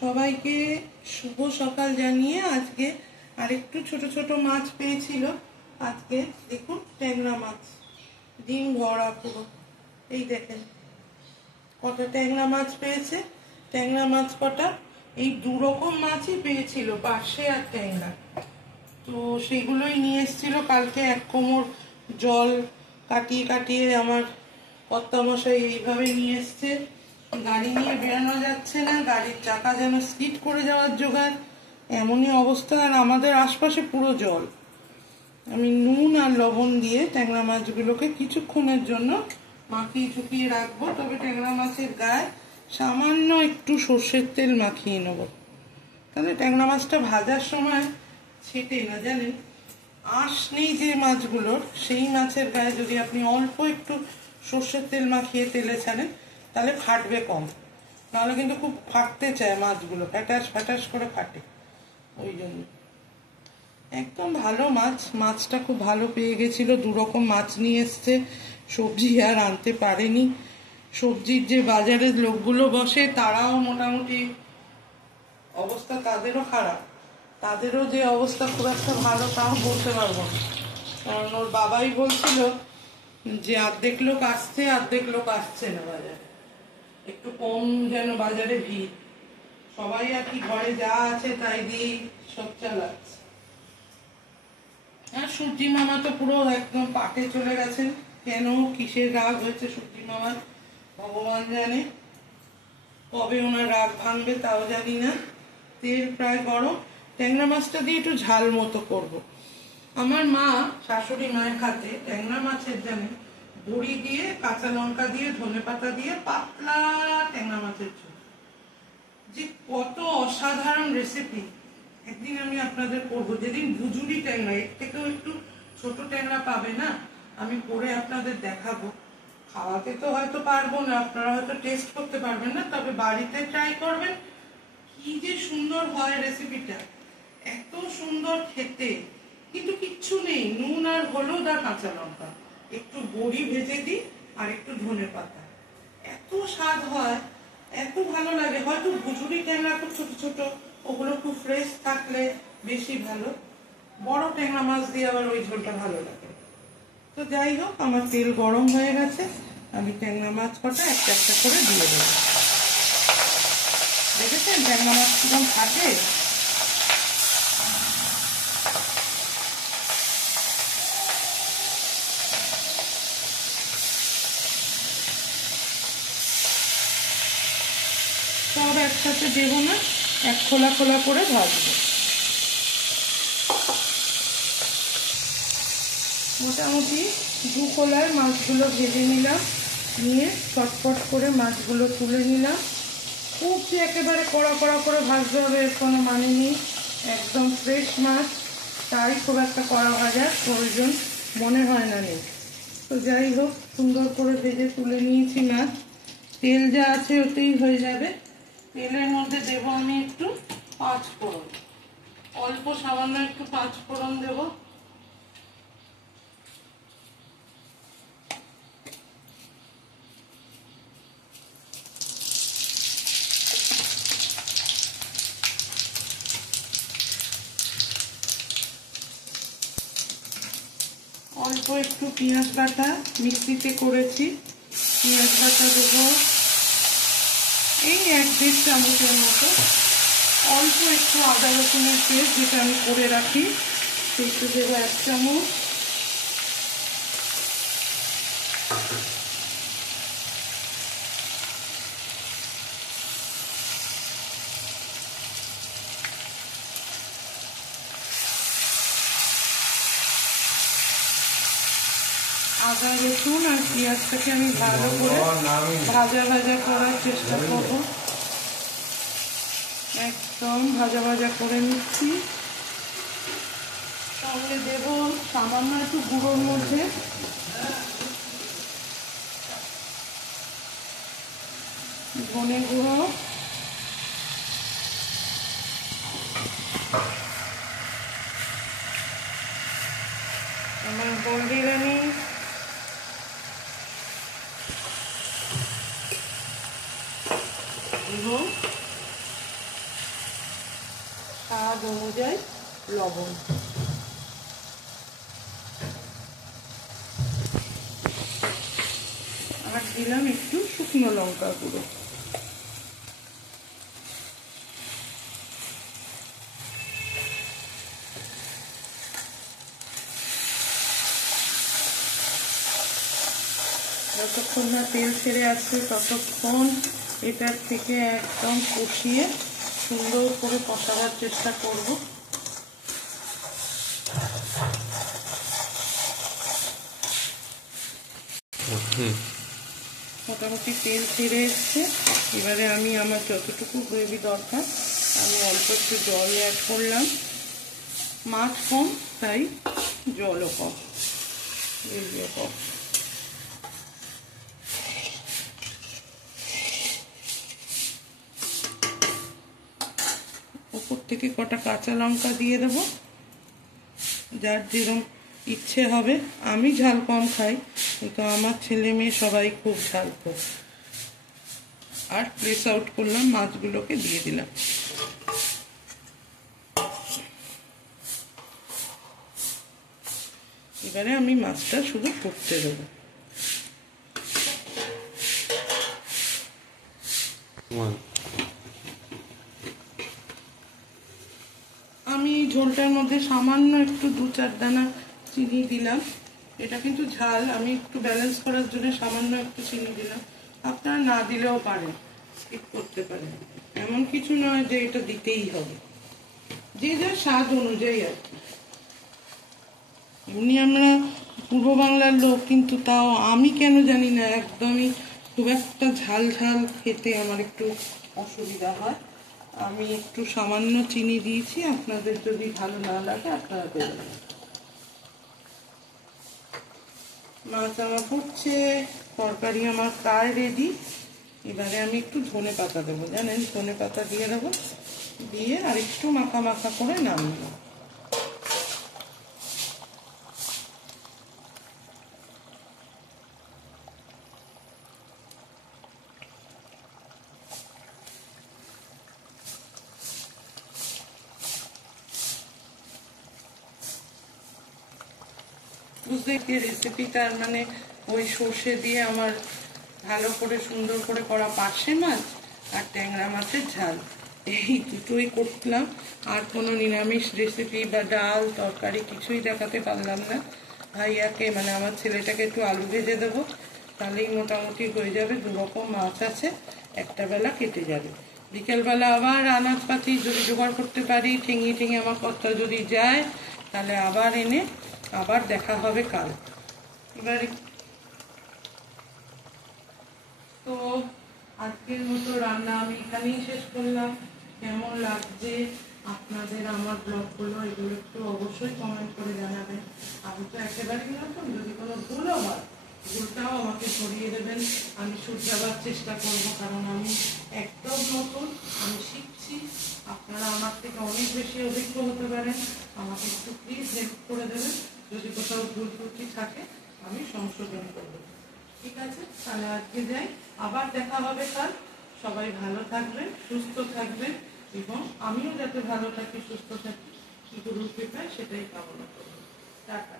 সবাইকে শুভ সকাল জানিয়ে আজকে আরেকটু ছোট ছোট মাছ পেয়েছিল। আজকে দেখুন ট্যাংরা মাছ, ডিম ভরা পুরো। এই দেখেন কটা ট্যাংরা মাছ পেয়েছে। ট্যাংরা মাছ কটা, এই দু রকম মাছই পেয়েছিল, পার্শে আর ট্যাংরা। তো সেগুলোই নিয়ে এসেছিল। কালকে এক কোমর জল কাটিয়ে কাটিয়ে আমার কর্তামশাই এইভাবে নিয়ে এসছে। গাড়ি নিয়ে বেরোনো যাচ্ছে না, গাড়ির চাকা যেন স্কিড করে যাওয়ার জোগাড়, এমনই অবস্থা। আর আমাদের আশপাশে পুরো জল। আমি নুন আর লবণ দিয়ে ট্যাংরা মাছগুলোকে কিছুক্ষণের জন্য মাখিয়ে ঝুঁকিয়ে রাখবো। তবে ট্যাংরা মাছের গায়ে সামান্য একটু সর্ষের তেল মাখিয়ে নেব, তাহলে ট্যাংরা মাছটা ভাজার সময় ছেটে না। জানেন, আঁশ নেই যে মাছগুলোর, সেই মাছের গায়ে যদি আপনি অল্প একটু সর্ষের তেল মাখিয়ে তেলে ছাড়েন তাহলে ফাটবে কম, নাহলে কিন্তু খুব ফাটতে চায় মাছগুলো, ফ্যাটাস ফ্যাটাস করে ফাটে। ওই জন্য একদম ভালো মাছ। মাছটা খুব ভালো পেয়ে গেছিল। দু রকম মাছ নিয়ে এসছে, সবজি আর আনতে পারেনি। সবজির যে বাজারের লোকগুলো বসে তারাও মোটামুটি অবস্থা তাদেরও খারাপ, তাদেরও যে অবস্থা খুব একটা ভালো তাও বলতে পারবো না। কারণ ওর বাবাই বলছিল যে অর্ধেক লোক আসছে অর্ধেক লোক আসছে না বাজারে, একটু কম যেন বাজারে ভিড়। সবাই আর কি ঘরে যা আছে তাই দিয়ে সব চালাচ্ছে। আর সূর্যি মামা তো পুরো একদম পাটে চলে গেছেন। কেন কিসের রাগ হয়েছে সূর্যি মামার ভগবান জানে। কবে ওনার রাগ ভাঙবে তাও জানি না। তেল প্রায় গরম। ট্যাংরা মাছটা দিয়ে একটু ঝাল মতো করব। আমার মা, শাশুড়ি মায়ের হাতে ট্যাংরা মাছের জানে বড়ি দিয়ে, কাঁচা লঙ্কা দিয়ে, ধনেপাতা দিয়ে পাতলা ট্যাংরা মাছের ঝোল, যে কত অসাধারণ রেসিপি। একদিন আমি আপনাদের করবো, যেদিন ভুজুরি ট্যাংরা, এর থেকেও একটু ছোট ট্যাংরা পাবে না, আমি করে আপনাদের দেখাবো। খাওয়াতে তো হয়তো পারবো না, আপনারা হয়তো টেস্ট করতে পারবেন না, তবে বাড়িতে ট্রাই করবেন। কি যে সুন্দর হয় রেসিপিটা, এত সুন্দর খেতে। কিন্তু কিচ্ছু নেই, নুন আর হলুদ আর কাঁচা লঙ্কা, একটু বড়ি ভেজে দিই আর একটু ধনেপাতা, এত স্বাদ হয়, এত ভালো লাগে। হয়তো ভুজুরি ট্যাংরা খুব ছোট ছোট, ওগুলো খুব ফ্রেশ থাকলে বেশি ভালো। বড় ট্যাংরা মাছ দিয়ে আবার ওই ঝোলটা ভালো লাগে। তো যাই হোক, আমার তেল গরম হয়ে গেছে, আমি ট্যাংরা মাছ কটা একটা একটা করে দিয়ে দেবো। দেখেছেন ট্যাংরা মাছ কিরকম থাকে। সব একসাথে দেবো না, এক খোলা খোলা করে ভাজবো। মোটামুটি দু খোলায় মাছগুলো ভেজে নিলাম, নিয়ে চটপট করে মাছগুলো তুলে নিলাম। খুব যে একেবারে কড়া কড়া করে ভাজতে হবে এর কোনো মানে নেই। একদম ফ্রেশ মাছ, তাই খুব একটা কড়া ভাজার প্রয়োজন মনে হয় না নেই। তো যাই হোক, সুন্দর করে ভেজে তুলে নিয়েছি মাছ। তেল যা আছে ওতেই হয়ে যাবে। তেলের মধ্যে দেবো আমি একটু পাঁচ ফোড়ন, অল্প সামান্য একটু পাঁচ ফোড়ন দেবো। অল্প একটু পেঁয়াজ বাটা, মিক্সিতে করেছি, পেঁয়াজ বাটা দেবো এই 1-1.5 চামচের মতো। অল্প একটু আদা রসুনের পেস্ট, যেটা আমি করে রাখি, সেটা দেবো 1 চামচ। আদা রসুন আর পেঁয়াজটাকে আমি ভালো করে ভাজা ভাজা করার চেষ্টা করব। একদম ভাজা ভাজা করে নিচ্ছি। সঙ্গে দেব সামান্য একটু গুঁড়োর মধ্যে ধনে গুঁড়ো, আমার বন্দিরানি, এবং স্বাদ অনুযায়ী লবণ। আর দিলাম একটু শুকনো লঙ্কা গুঁড়ো। যতক্ষণ না তেল ছেড়ে আসছে ততক্ষণ এটার থেকে একদম কষিয়ে সুন্দর করে কষাবার চেষ্টা করব। মোটামুটি তেল ছেড়ে এসছে। এবারে আমি আমার যতটুকু গ্রেভি দরকার আমি অল্প একটু জল অ্যাড করলাম। মাছ কম তাই জলও কম, গ্রেভিও কম। উপর থেকে কটা কাঁচা লঙ্কা দিয়ে দেবো, যার যেরকম ইচ্ছে হবে। আমি ঝাল কম খাই, কিন্তু আমার ছেলে মেয়ে সবাই খুব ঝাল খায়। আর প্রেস আউট করলাম, মাছগুলোকে দিয়ে দিলাম। এবারে আমি মাছটা শুধু ফুটতে দেবো। আমি ঝোলটার মধ্যে সামান্য একটু 2-4 দানা চিনি দিলাম। এটা কিন্তু ঝাল, আমি একটু ব্যালেন্স করার জন্য সামান্য একটু চিনি দিলাম। আপনারা না দিলেও পারেন, স্কিপ করতে পারেন, এমন কিছু নয় যে এটা দিতেই হবে, যে যা স্বাদ অনুযায়ী আর কি। এমনি আমরা পূর্ব বাংলার লোক, কিন্তু তাও আমি কেন জানি না একদমই খুব একটা ঝাল ঝাল খেতে আমার একটু অসুবিধা হয়। আমি একটু সামান্য চিনি দিয়েছি, আপনাদের যদি ভালো না লাগে আপনারা দেবেন। মাছ আমার ফুটছে, তরকারি আমার প্রায় রেডি। এবারে আমি একটু ধনে পাতা দেবো, জানেন ধনে পাতা দিয়ে দেবো, দিয়ে আর একটু মাখা মাখা করে নামিয়ে। বুঝতে রেসিপিটার মানে ওই সর্ষে দিয়ে আমার ভালো করে সুন্দর করে করা পার্শে মাছ আর ট্যাংরা মাছের ঝাল, এই দুটোই করলাম। আর কোনো নিরামিষ রেসিপি বা ডাল তরকারি কিছুই দেখাতে পারলাম না। ভাইয়াকে মানে আমার ছেলেটাকে একটু আলু ভেজে দেবো, তাহলেই মোটামুটি হয়ে যাবে। 2 রকম মাছ আছে, একটা বেলা কেটে যাবে। বিকেলবেলা আবার আনাজপাতি যদি জোগাড় করতে পারি, ঠেঙিয়ে আমার কর্তা যদি যায়, তাহলে আবার এনে আবার দেখা হবে কাল। এবারে তো আজকের মতো রান্না আমি এখানেই শেষ করলাম। কেমন লাগছে আপনাদের আমার ব্লগগুলো, এগুলো একটু অবশ্যই কমেন্ট করে জানাবেন। আমি তো একেবারেই নতুন, যদি কোনো ভুলও হয় ভুলটাও আমাকে ধরিয়ে দেবেন, আমি শুধরাবার চেষ্টা করব। কারণ আমি একদম নতুন, আমি শিখছি। আপনারা আমার থেকে অনেক বেশি অভিজ্ঞ হতে পারেন, আমাকে একটু প্লিজ হেল্প করে দেবেন। যদি কোথাও ভুল ত্রুটি থাকে আমি সংশোধন করব। ঠিক আছে, তাহলে আজকে যাই, আবার দেখা হবে কাল। সবাই ভালো থাকবেন, সুস্থ থাকবেন, এবং আমিও যাতে ভালো থাকি সুস্থ থাকি, গুরুর কৃপায় সেটাই কামনা করব। টাটা।